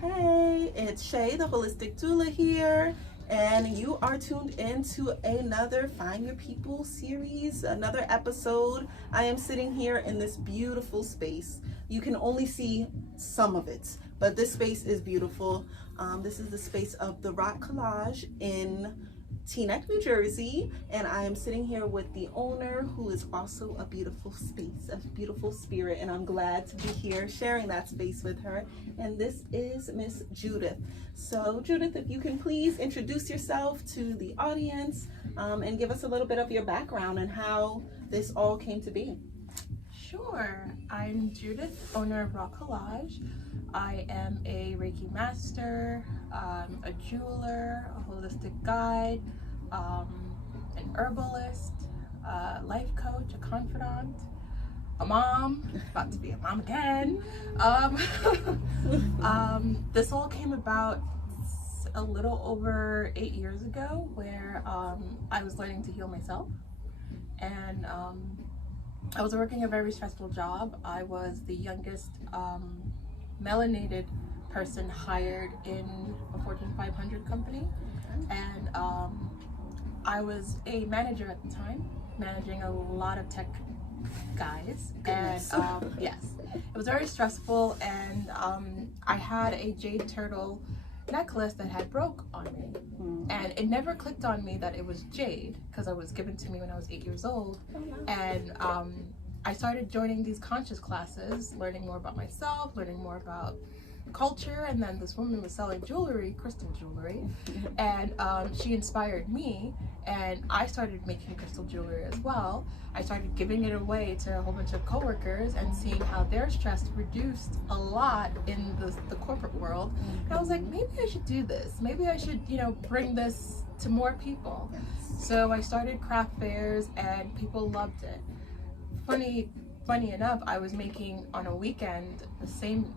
Hey, it's Shay, the Holistic Doula here, and you are tuned into another Find Your People series, another episode. I am sitting here in this beautiful space. You can only see some of it, but this space is beautiful. This is the space of the Rock Collage in Teaneck, New Jersey, and I am sitting here with the owner, who is also a beautiful space, a beautiful spirit, and I'm glad to be here sharing that space with her. And this is Miss Judith. So Judith, if you can please introduce yourself to the audience and give us a little bit of your background and how this all came to be. Sure. I'm Judith, owner of Rock Collage. I am a Reiki master, a jeweler, a holistic guide, an herbalist, a life coach, a confidant, a mom, about to be a mom again. This all came about a little over 8 years ago, where I was learning to heal myself, and I was working a very stressful job. I was the youngest melanated person hired in a Fortune 500 company, and I was a manager at the time, managing a lot of tech guys. Goodness. And yes, it was very stressful, and I had a jade turtle necklace that had broke on me, and it never clicked on me that it was jade, because it was given to me when I was 8 years old. And I started joining these conscious classes, learning more about myself, learning more about culture, and then this woman was selling jewelry, crystal jewelry, and she inspired me, and I started making crystal jewelry as well. I started giving it away to a whole bunch of coworkers and seeing how their stress reduced a lot in the corporate world. And I was like, maybe I should do this. Maybe I should, bring this to more people. So I started craft fairs, and people loved it. Funny enough, I was making on a weekend the same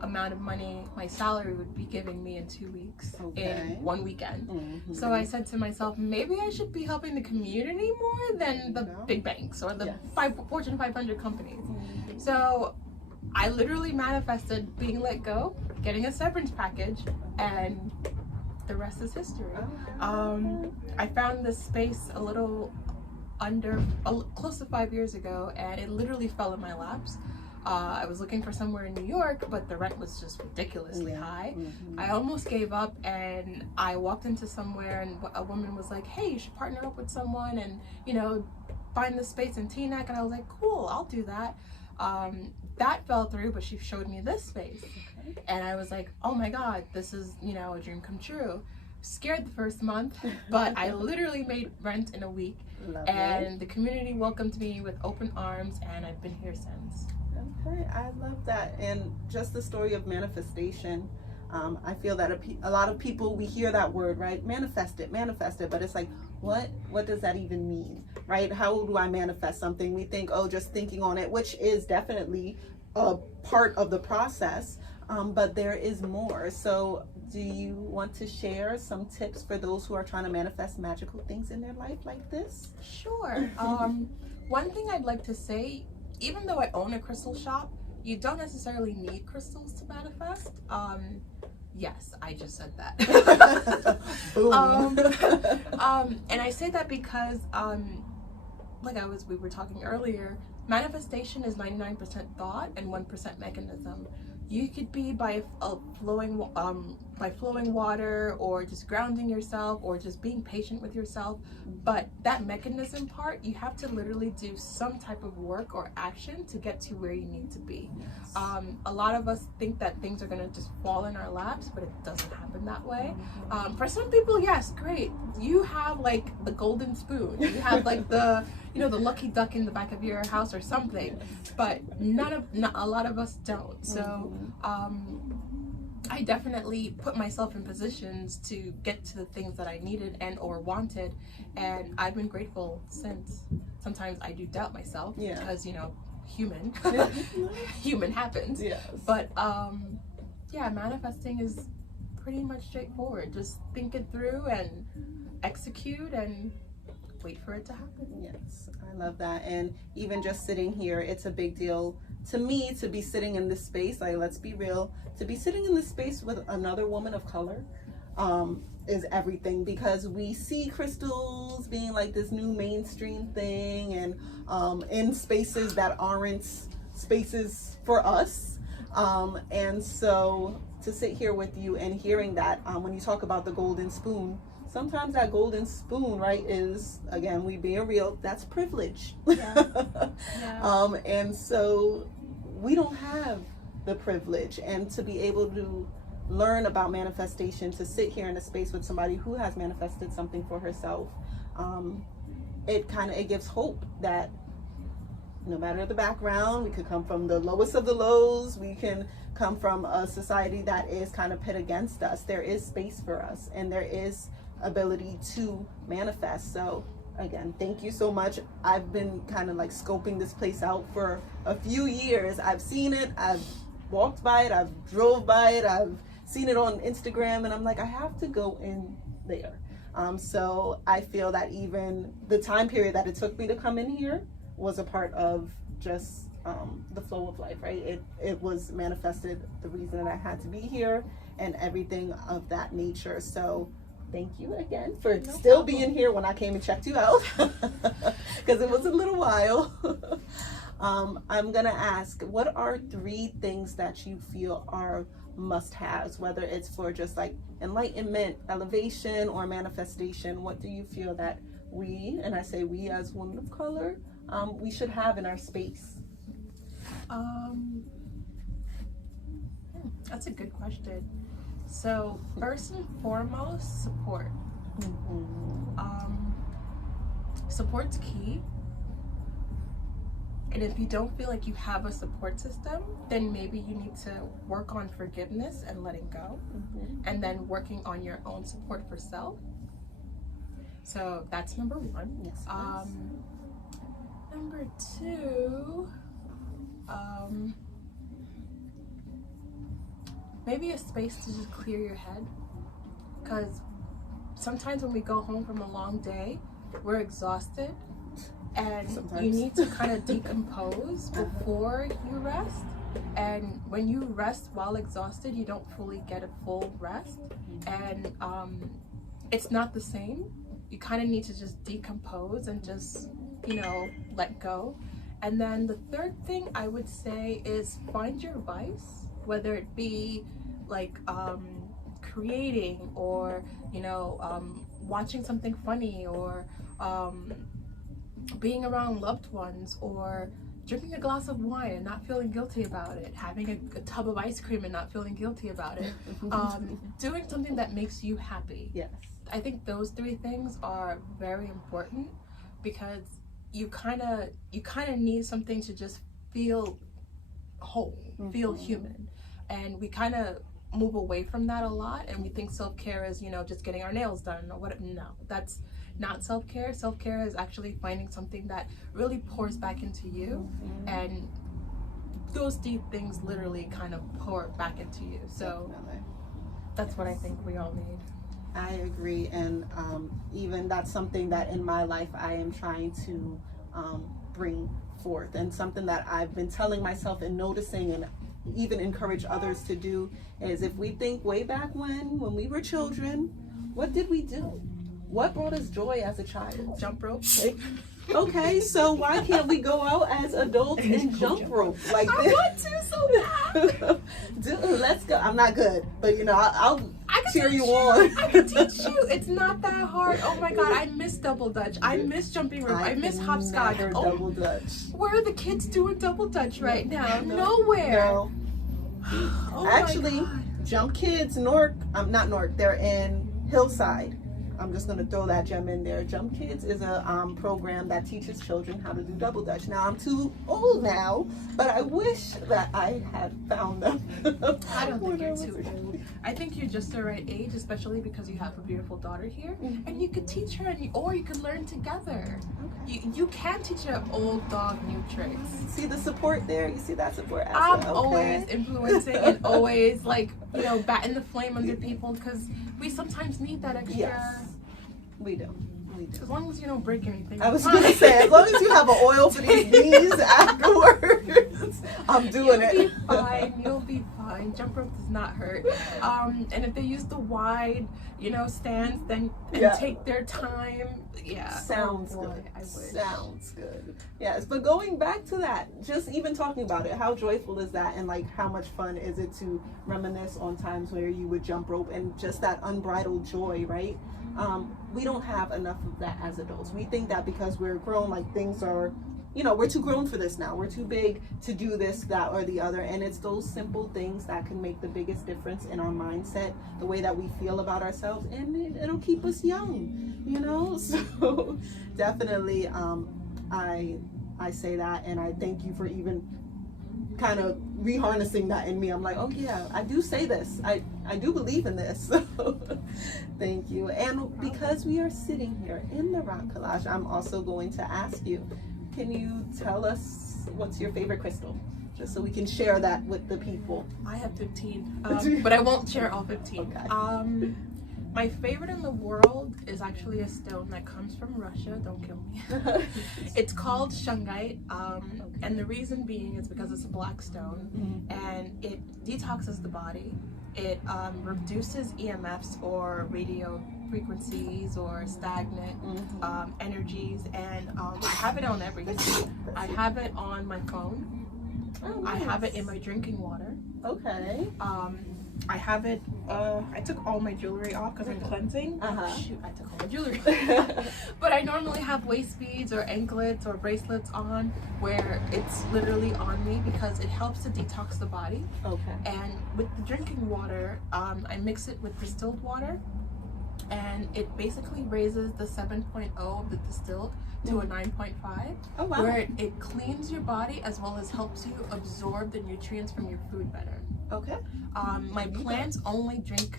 amount of money my salary would be giving me in 2 weeks in one weekend. So I said to myself, maybe I should be helping the community more than the big banks or the Fortune 500 companies. So I literally manifested being let go, getting a severance package, and the rest is history. I found this space close to 5 years ago, and it literally fell in my laps. I was looking for somewhere in New York, but the rent was just ridiculously high. I almost gave up, and I walked into somewhere, and a woman was like, hey, you should partner up with someone and, find this space in Teaneck. And I was like, cool, I'll do that. That fell through, but she showed me this space. And I was like, oh my God, this is, a dream come true. Scared the first month, but I literally made rent in a week. And the community welcomed me with open arms, and I've been here since. Okay, I love that. And just the story of manifestation. I feel that a lot of people, we hear that word, right? Manifest it, but it's like, what does that even mean, right? How do I manifest something? We think, oh, just thinking on it, which is definitely a part of the process, but there is more. So do you want to share some tips for those who are trying to manifest magical things in their life like this? Sure. One thing I'd like to say, even though I own a crystal shop, you don't necessarily need crystals to manifest. Yes, I just said that. And I say that because, we were talking earlier, manifestation is 99% thought and 1% mechanism. You could be by flowing water, or just grounding yourself, or just being patient with yourself. But that mechanism part, you have to literally do some type of work or action to get to where you need to be. A lot of us think that things are gonna just fall in our laps, but it doesn't happen that way. For some people, yes, great. You have like the golden spoon. You have like the lucky duck in the back of your house or something. But a lot of us don't. So I definitely put myself in positions to get to the things that I needed and or wanted, and I've been grateful since. Sometimes I do doubt myself because human happens. But manifesting is pretty much straightforward. Just think it through and execute and wait for it to happen. Yes, I love that. And even just sitting here, it's a big deal to me, to be sitting in this space, like, let's be real, to be sitting in this space with another woman of color is everything, because we see crystals being like this new mainstream thing, and in spaces that aren't spaces for us. And so to sit here with you and hearing that, when you talk about the golden spoon, sometimes that golden spoon, right, is, again, we being real, that's privilege. Yeah. And so we don't have the privilege, and to be able to learn about manifestation, to sit here in a space with somebody who has manifested something for herself, it gives hope that no matter the background, we could come from the lowest of the lows, we can come from a society that is kind of pit against us. There is space for us, and there is ability to manifest. So again, thank you so much. I've been kind of like scoping this place out for a few years. I've seen it, I've walked by it, I've drove by it, I've seen it on Instagram, and I'm like, I have to go in there. So I feel that even the time period that it took me to come in here was a part of just the flow of life, right? It was manifested, the reason that I had to be here and everything of that nature. So thank you again for still being here when I came and checked you out, because it was a little while. I'm gonna ask, what are 3 things that you feel are must-haves, whether it's for just like enlightenment, elevation, or manifestation? What do you feel that we, and I say we as women of color, we should have in our space? That's a good question. So first and foremost, support. Support's key. And if you don't feel like you have a support system, then maybe you need to work on forgiveness and letting go, and then working on your own support for self. So that's number 1. Yes. Number 2, maybe a space to just clear your head, because sometimes when we go home from a long day, we're exhausted, and you need to kind of decompose before you rest. And when you rest while exhausted, you don't fully get a full rest, and it's not the same. You kind of need to just decompose and just, let go. And then the third thing I would say is find your vice, whether it be like creating, or watching something funny, or being around loved ones, or drinking a glass of wine and not feeling guilty about it, having a tub of ice cream and not feeling guilty about it, doing something that makes you happy. Yes. I think those 3 things are very important, because you kind of need something to just feel whole, feel human. And we kind of move away from that a lot, and we think self-care is, just getting our nails done or what. No, that's not self-care. Self-care is actually finding something that really pours back into you, and those deep things literally kind of pour back into you. So that's what I think we all need. I agree, and even that's something that in my life I am trying to bring forth, and something that I've been telling myself and noticing, and even encourage others to do, is if we think way back when we were children, what did we do? What brought us joy as a child? Jump rope. Okay, so why can't we go out as adults and jump rope like this? I want to so bad. Dude, let's go. I'm not good, but I'll cheer you on. I can teach you. It's not that hard. Oh my God, I miss double dutch. I miss jumping rope. I miss hopscotch. Double dutch. Where are the kids doing double dutch right now? Nowhere. No. Oh actually, Jump Kids, not Newark, they're in Hillside. I'm just going to throw that gem in there. Jump Kids is a program that teaches children how to do double dutch. Now, I'm too old now, but I wish that I had found them. I don't think you're too old. I think you're just the right age, especially because you have a beautiful daughter here, and you could teach her, or you could learn together. Okay. You can teach an old dog new tricks. See the support there? You see that support? I'm always influencing and always batting the flame under people, because we sometimes need that extra. Yes, we do. We do. As long as you don't break anything. I was gonna say, as long as you have an oil for these knees afterwards, I'm doing it. You'll be fine. You'll be fine. Jump rope does not hurt. And if they use the wide, stance, then take their time. Yeah. Sounds good. I wish. Sounds good. Yes, but going back to that, just even talking about it, how joyful is that, and like how much fun is it to reminisce on times where you would jump rope and just that unbridled joy, right? We don't have enough of that as adults. We think that because we're grown, like things are, we're too grown for this now. We're too big to do this, that, or the other. And it's those simple things that can make the biggest difference in our mindset, the way that we feel about ourselves, and it'll keep us young, So definitely, I say that, and I thank you for even kind of reharnessing that in me. I'm like, oh yeah, I do say this. I do believe in this. So thank you. And because we are sitting here in the Rock Collage, I'm also going to ask you, can you tell us what's your favorite crystal? Just so we can share that with the people. I have 15, but I won't share all 15. Okay. My favorite in the world is actually a stone that comes from Russia. Don't kill me. It's called shungite, and the reason being is because it's a black stone, and it detoxes the body. It reduces EMFs or radio frequencies or stagnant energies, and I have it on everything. I have it on my phone. Oh, nice. I have it in my drinking water. Okay. I have it, I took all my jewelry off because I'm cleansing. Shoot, I took all my jewelry But I normally have waist beads or anklets or bracelets on where it's literally on me because it helps to detox the body. Okay. And with the drinking water, I mix it with distilled water, and it basically raises the 7.0 of the distilled to a 9.5. Oh, wow. Where it cleans your body as well as helps you absorb the nutrients from your food better. Okay. My plants only drink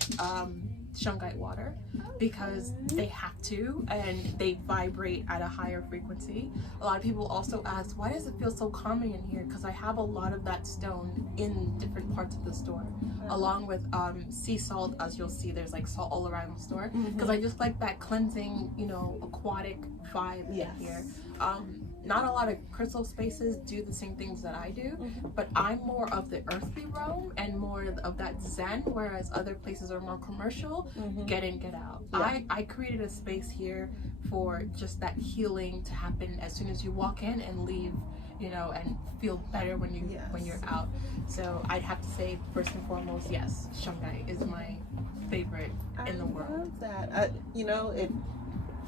shungite water because they have to, and they vibrate at a higher frequency. A lot of people also ask, why does it feel so calming in here? Because I have a lot of that stone in different parts of the store, along with sea salt. As you'll see, there's like salt all around the store because I just like that cleansing, aquatic vibe in here. Not a lot of crystal spaces do the same things that I do, but I'm more of the earthly realm and more of that zen, whereas other places are more commercial, get in, get out. Yeah. I created a space here for just that healing to happen as soon as you walk in and leave, and feel better when you're out. So I'd have to say, first and foremost, yes, shungite is my favorite in the world. I love that. It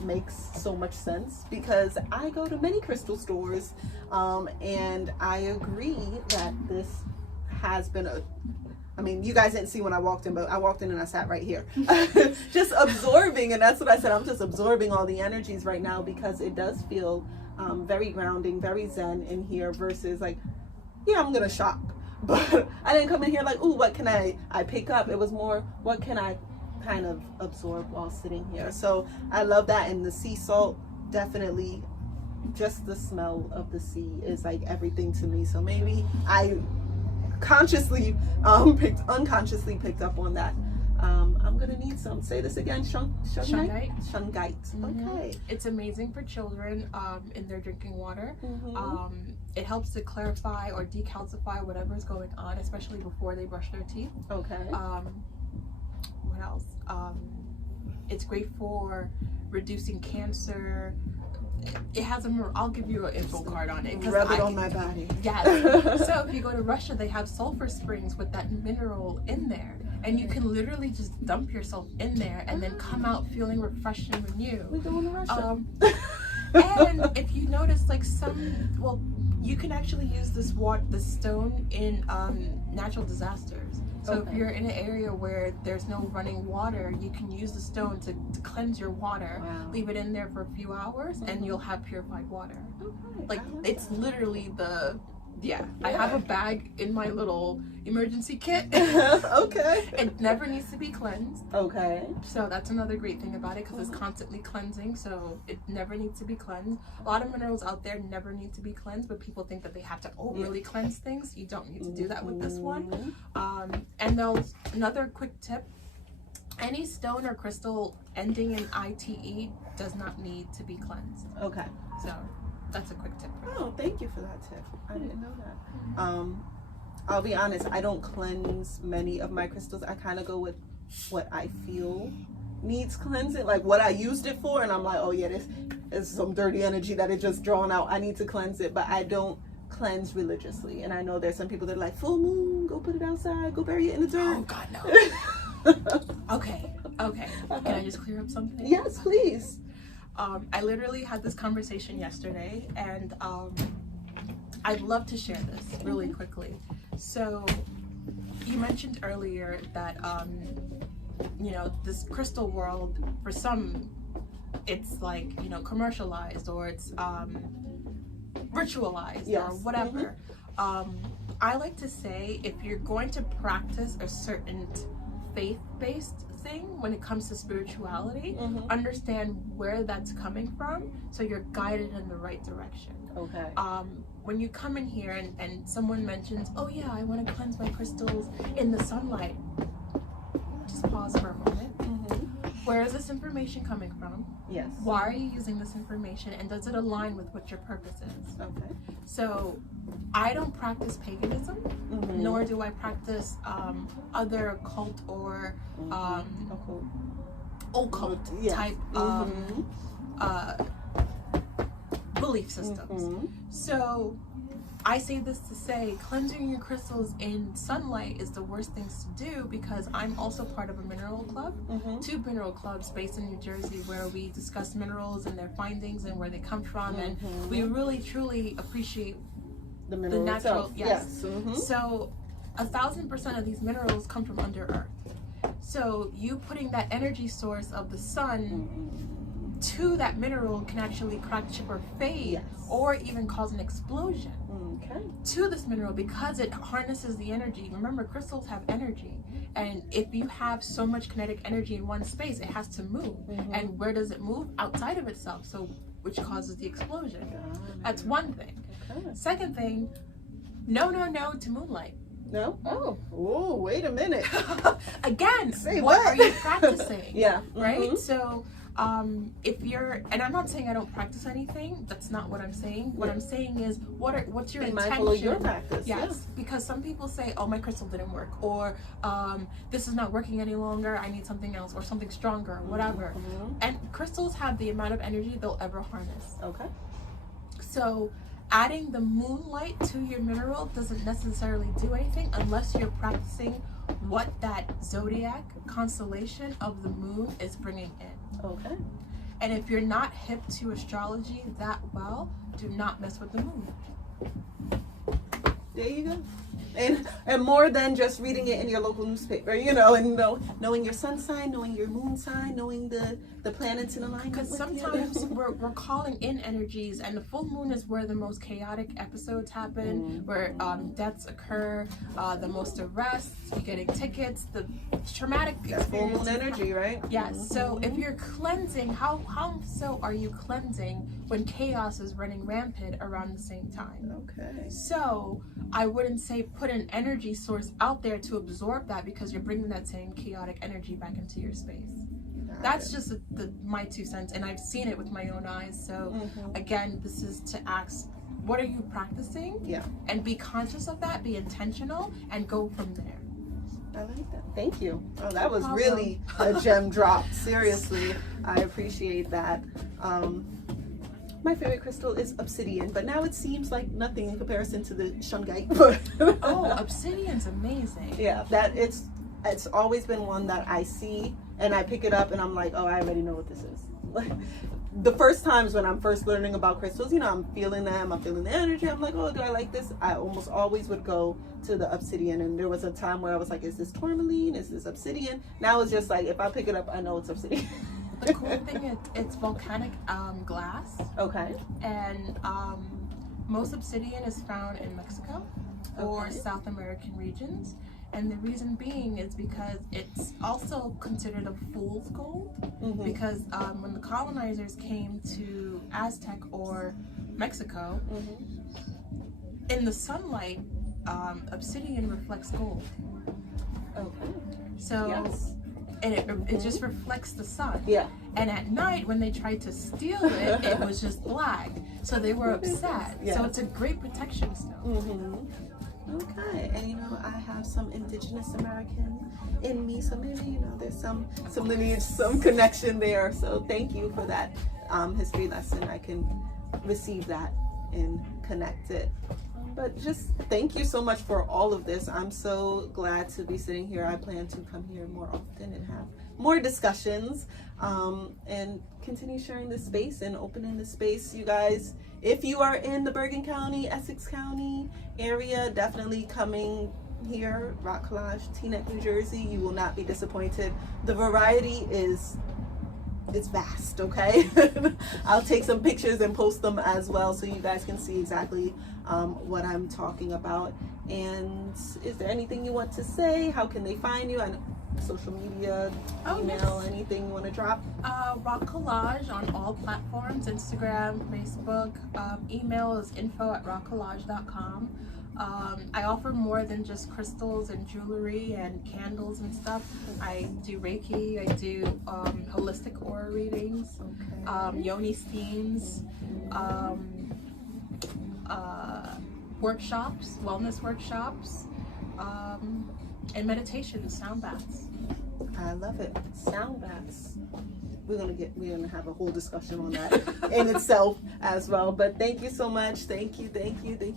makes so much sense because I go to many crystal stores, and I agree that this has been you guys didn't see when I walked in, but I walked in and I sat right here just absorbing, and that's what I said, I'm just absorbing all the energies right now because it does feel very grounding, very zen in here versus like, I'm gonna shop, but I didn't come in here like, ooh, what can I pick up? It was more, what can I kind of absorb while sitting here? So I love that. And the sea salt, definitely, just the smell of the sea is like everything to me. So maybe I consciously unconsciously picked up on that. I'm gonna need some. Say this again. Shungite. Okay. It's amazing for children in their drinking water. It helps to clarify or decalcify whatever is going on, especially before they brush their teeth. Okay. What else? It's great for reducing cancer. It has I'll give you an info card on it. Rub it on my body. Yes. So if you go to Russia, they have sulfur springs with that mineral in there. And you can literally just dump yourself in there and then come out feeling refreshed and renewed. We're going to Russia. And if you notice, like you can actually use this stone in natural disasters. So if you're in an area where there's no running water, you can use the stone to cleanse your water, leave it in there for a few hours, and you'll have purified water. Like, it's literally I have a bag in my little emergency kit. Okay. It never needs to be cleansed. Okay. So that's another great thing about it, because it's constantly cleansing, so it never needs to be cleansed. A lot of minerals out there never need to be cleansed, but people think that they have to overly cleanse things. You don't need to do that with this one. And another quick tip, Any stone or crystal ending in ITE does not need to be cleansed. Okay. So that's a quick tip. Oh, thank you for that tip. I didn't know that. I'll be honest, I don't cleanse many of my crystals. I kind of go with what I feel needs cleansing, like what I used it for, and I'm like, oh yeah, this is some dirty energy that it just drawn out. I need to cleanse it, but I don't cleanse religiously. And I know there's some people that are like, full moon, go put it outside, go bury it in the dirt. Oh God, no. Okay. Can I just clear up something? Yes, please. I literally had this conversation yesterday, and I'd love to share this really quickly. So you mentioned earlier that you know, this crystal world, for some it's like, you know, commercialized, or it's ritualized, or whatever. I like to say, if you're going to practice a certain faith-based thing when it comes to spirituality, understand where that's coming from so you're guided in the right direction. Okay. When you come in here and someone mentions, oh yeah, I want to cleanse my crystals in the sunlight, just pause for a moment. Where is this information coming from? Yes. Why are you using this information, and does it align with what your purpose is? Okay. So I don't practice paganism, nor do I practice other occult or occult type belief systems. So I say this to say, cleansing your crystals in sunlight is the worst things to do, because I'm also part of a mineral club, 2 mineral clubs based in New Jersey, where we discuss minerals and their findings and where they come from, and we really truly appreciate the natural itself. Yes. So 1000% of these minerals come from under earth. So you putting that energy source of the sun to that mineral can actually crack, chip, or fade, or even cause an explosion to this mineral, because it harnesses the energy. Remember, crystals have energy, and if you have so much kinetic energy in one space, it has to move. And where does it move? Outside of itself, so which causes the explosion. That's one thing. Second thing, no to moonlight. No? Oh, wait a minute. Again, what are you practicing? Right? So if you're, and I'm not saying I don't practice anything, that's not what I'm saying. What I'm saying is, what's your intention? Mindful of your practice. Yes, because some people say, oh, my crystal didn't work, or this is not working any longer, I need something else, or something stronger, or whatever. And crystals have the amount of energy they'll ever harness. Okay. So adding the moonlight to your mineral doesn't necessarily do anything unless you're practicing what that zodiac constellation of the moon is bringing in. Okay. And if you're not hip to astrology that well, do not mess with the moon. There you go. And more than just reading it in your local newspaper, you know, and knowing your sun sign, knowing your moon sign, knowing the planets in alignment. Because sometimes we're calling in energies, and the full moon is where the most chaotic episodes happen, where deaths occur, the most arrests, you're getting tickets, the traumatic experience. Full moon energy, right? Yes. So if you're cleansing, how so are you cleansing when chaos is running rampant around the same time? Okay. So I wouldn't say put an energy source out there to absorb that, because you're bringing that same chaotic energy back into your space. That's just my 2 cents, and I've seen it with my own eyes. So again, this is to ask, what are you practicing? Yeah. And be conscious of that, be intentional, and go from there. I like that. Thank you. Oh, that was really a gem drop. Seriously, I appreciate that. My favorite crystal is Obsidian, but now it seems like nothing in comparison to the shungite. Oh, Obsidian's amazing. Yeah, it's always been one that I see and I pick it up and I'm like, oh, I already know what this is. Like, the first times when I'm first learning about crystals, you know, I'm feeling them, I'm feeling the energy. I'm like, oh, do I like this? I almost always would go to the Obsidian, and there was a time where I was like, is this tourmaline? Is this Obsidian? Now it's just like, if I pick it up, I know it's Obsidian. The cool thing is it's volcanic glass. Okay. And most Obsidian is found in Mexico or South American regions. And the reason being is because it's also considered a fool's gold, because when the colonizers came to Aztec or Mexico, in the sunlight, Obsidian reflects gold. Okay. So and it just reflects the sun. Yeah. And at night, when they tried to steal it, it was just black. So they were upset. Yeah. So it's a great protection stone. Okay, and you know, I have some Indigenous American in me, so maybe, you know, there's some lineage, some connection there. So thank you for that history lesson. I can receive that and connect it. But just thank you so much for all of this. I'm so glad to be sitting here. I plan to come here more often and have more discussions, and continue sharing this space and opening the space. You guys, if you are in the Bergen County, Essex County area, definitely coming here, Rock Collage, Teaneck, New Jersey. You will not be disappointed. The variety is vast, okay? I'll take some pictures and post them as well so you guys can see exactly what I'm talking about. And is there anything you want to say? How can they find you? And social media, email, anything you want to drop? Rock Collage on all platforms, Instagram, Facebook. Email is info@rockcollage.com. I offer more than just crystals and jewelry and candles and stuff. I do Reiki, I do holistic aura readings, yoni steams, workshops, wellness workshops, and meditation, sound baths. I love it. Sound baths. We're gonna have a whole discussion on that in itself as well. But thank you so much. Thank you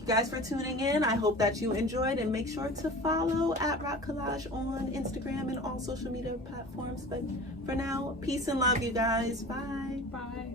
guys for tuning in. I hope that you enjoyed, and make sure to follow at Rock Collage on Instagram and all social media platforms. But for now, peace and love, you guys. Bye. Bye.